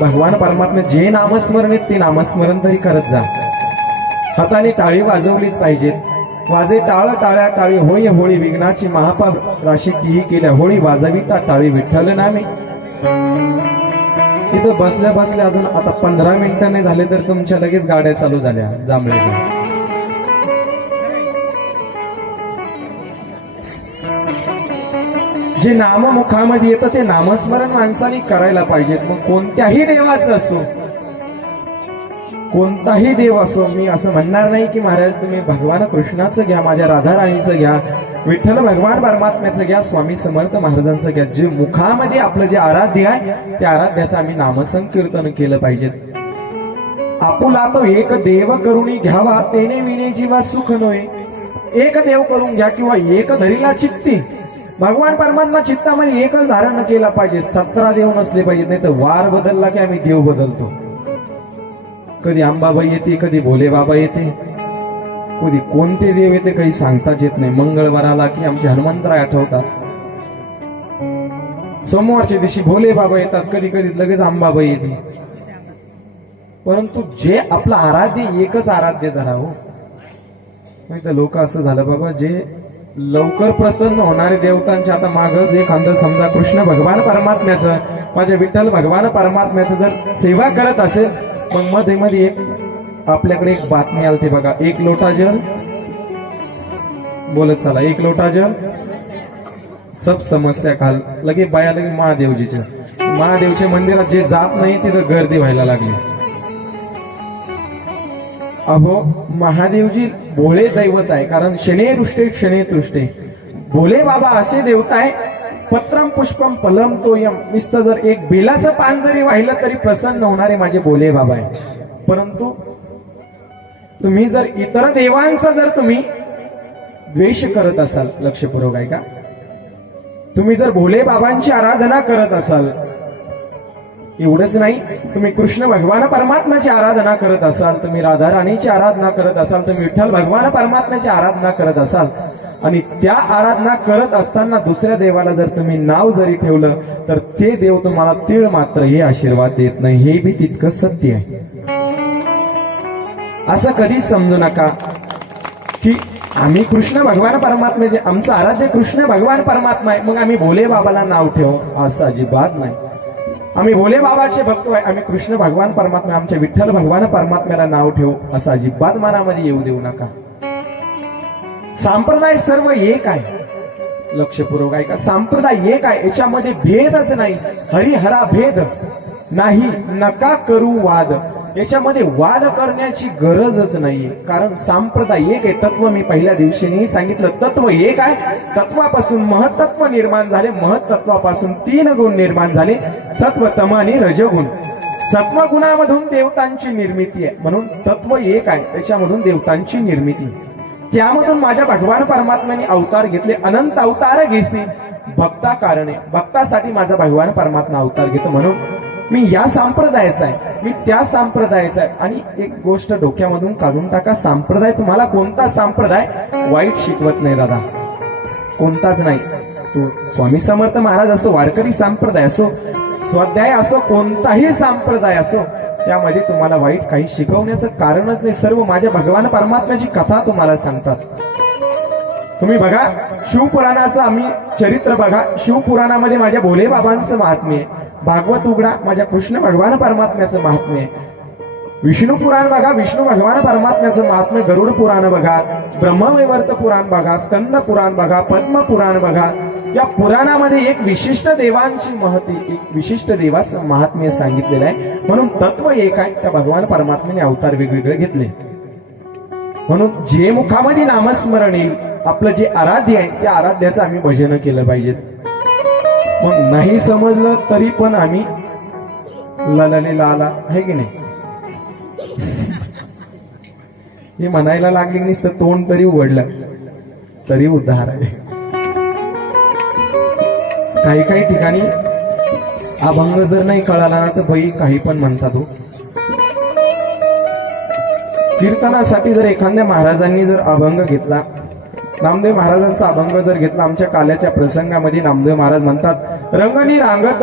भगवान परमात्मा जे नामस्मरण आहेत ते नामस्मरण तरी करत जा. हाताने टाळी वाजवलीच पाहिजेत. वाजे टाळ टाळ्या टाळी होय होळी विघ्नाची महापाप राशी तीही केल्या होळी वाजविता टाळी विठ्ठल नामे. इथं बसल्या बसल्या अजून आता पंधरा मिनिटांनी झाले तर तुमच्या लगेच गाड्या चालू झाल्या. जांभळे जे नाममुखामध्ये येतं ते नामस्मरण माणसाने करायला पाहिजेत. मग कोणत्याही देवाचं असो कोणताही देव असो मी असं म्हणणार नाही की महाराज तुम्ही भगवान कृष्णाचं घ्या माझ्या राधाराणीचं घ्या विठ्ठल भगवान परमात्म्याचं घ्या स्वामी समर्थ महाराजांचं घ्या. जे मुखामध्ये आपलं जे आराध्य आहे त्या आराध्याचं आम्ही नामसंकीर्तन केलं पाहिजे आपुला तो एक देव करुणी घ्यावा तेने विने जीवा सुख नोय. एक देव करून घ्या किंवा एक धरीला चित्ती भगवान परमात्मा चित्तामध्ये एकच धारण केला पाहिजे. सतरा देव नसले पाहिजे नाही तर वार बदलला की आम्ही देव बदलतो. कधी अंबाबाई येते कधी भोले बाबा येते. कधी कोणते देव येते काही सांगताच येत नाही. मंगळवाराला की आमचे हनुमंतराय आठवतात. सोमवारच्या दिवशी भोले बाबा येतात कधी कधी लगेच अंबाबाई येते. परंतु जे आपलं आराध्य एकच आराध्य धरा हो तर लोक असं झालं बाबा जे लवकर प्रसन्न होणारे देवतांच्या आता माग जे समजा कृष्ण भगवान परमात्म्याचं माझ्या विठ्ठल भगवान परमात्म्याचं जर सेवा करत असेल मग मध्ये मध्ये एक आपल्याकडे एक बातमी आलती बघा. एक लोटा जल. बोलत चला. एक लोटा जल. सब समस्या काल लगे बाया लगे महादेवजीच्या. महादेवच्या मंदिरात जे जात नाही तिथं गर्दी व्हायला लागली. अहो महादेवजी भोले दैवत आहे. कारण शने रुष्टे क्षणे तृष्टे. भोले बाबा असे देवता आहे पत्रम पुष्पम फलम तोयम. नुसतं जर एक बेलाचं पान जरी वाहिलं तरी प्रसन्न होणारे माझे भोले बाबा आहे परंतु तुम्ही जर इतर देवांचा जर तुम्ही द्वेष करत असाल लक्षपूर्वक आहे का तुम्ही जर भोले बाबांची आराधना करत असाल एवढंच नाही तुम्ही कृष्ण भगवान परमात्माची आराधना करत असाल तुम्ही राधा राणीची आराधना करत असाल तुम्ही विठ्ठल भगवान परमात्म्याची आराधना करत असाल आणि त्या आराधना करत असताना दुसऱ्या देवाला जर तुम्ही नाव जरी ठेवलं तर ते देव तुम्हाला तीळ मात्र हे आशीर्वाद देत नाही हे बी तितकं सत्य आहे. असं कधीच समजू नका की आम्ही कृष्ण भगवान परमात्म्याचे आमचं आराध्य कृष्ण भगवान परमात्मा आहे मग आम्ही भोले बाबाला नाव ठेवू असं अजिबात नाही. आम्ही भोले बाबाचे भक्त आहे आम्ही कृष्ण भगवान परमात्मा आमच्या विठ्ठल भगवान परमात्म्याला नाव ठेवू. असं अजिबात मनामध्ये येऊ देऊ नका. सांप्रदाय सर्व एक आहे. लक्षपूर्वक आहे का सांप्रदाय एक आहे. याच्यामध्ये भेदच नाही. हरिहरा भेद. नाही नका करू वाद. याच्यामध्ये वाद करण्याची गरजच नाहीये कारण सांप्रदाय एक आहे तत्व मी पहिल्या दिवशीने सांगितलं. तत्व एक आहे तत्वापासून महत्त्व निर्माण झाले. महत्त्वापासून तीन गुण निर्माण झाले. सत्व तम आणि रजगुण. सत्व गुणामधून देवतांची निर्मिती आहे. म्हणून तत्व एक आहे त्याच्यामधून देवतांची निर्मिती. त्यामधून माझ्या भगवान परमात्म्याने अवतार घेतले. अनंत अवतार घेतले. भक्ता कारणे भक्तासाठी माझा भगवान परमात्मा अवतार घेतो. म्हणून मी या संप्रदायाचा आहे. मी त्या संप्रदायाचा आहे. आणि एक गोष्ट डोक्यामधून काढून टाका संप्रदाय तुम्हाला कोणता संप्रदाय? वाईट शिकवत नाही दादा कोणताच नाही. तो स्वामी समर्थ महाराज असो वारकरी संप्रदाय असो स्वाध्याय असो कोणताही संप्रदाय असो त्यामध्ये तुम्हाला वाईट काही शिकवण्याचं कारणच नाही. सर्व माझ्या भगवान परमात्म्याची कथा तुम्हाला सांगतात. तुम्ही बघा शिवपुराणाचं आम्ही चरित्र बघा. शिवपुराणामध्ये माझ्या भोले बाबांचं महात्म्य भागवत उघडा माझ्या कृष्ण भगवान परमात्म्याचं महात्म्य विष्णू पुराण बघा विष्णू भगवान परमात्म्याचं महात्म्य. गरुड पुराण बघा ब्रह्मवैवर्त पुराण बघा स्कंद पुराण बघा पद्म पुराण बघा. या पुराणामध्ये एक विशिष्ट देवांची महती एक विशिष्ट देवाचं महात्म्य सांगितलेलं आहे. म्हणून तत्व एक आहे त्या भगवान परमात्म्याने अवतार वेगवेगळे घेतले. म्हणून जे मुखामध्ये नामस्मरण येईल आपलं जे आराध्य आहे त्या आराध्याचं आम्ही भजन केलं पाहिजे. मग नाही समजलं तरी पण आम्ही ललले लाला आहे की नाही? हे म्हणायला लागले तर तोंड तरी उघडलं. तरी उद्धार आहे. काही काही ठिकाणी अभंग जर नाही कळाला ना तर बाई काही पण म्हणतात हो. कीर्तनासाठी जर एखाद्या महाराजांनी जर अभंग घेतला नामदेव महाराजांचा अभंग जर घेतला आमच्या काल्याच्या प्रसंगामध्ये नामदेव महाराज म्हणतात रंगणी रांगत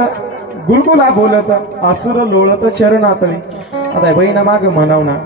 गुलगुला बोलत असुर लोळत शरणात आता बहीण माग म्हणाव ना.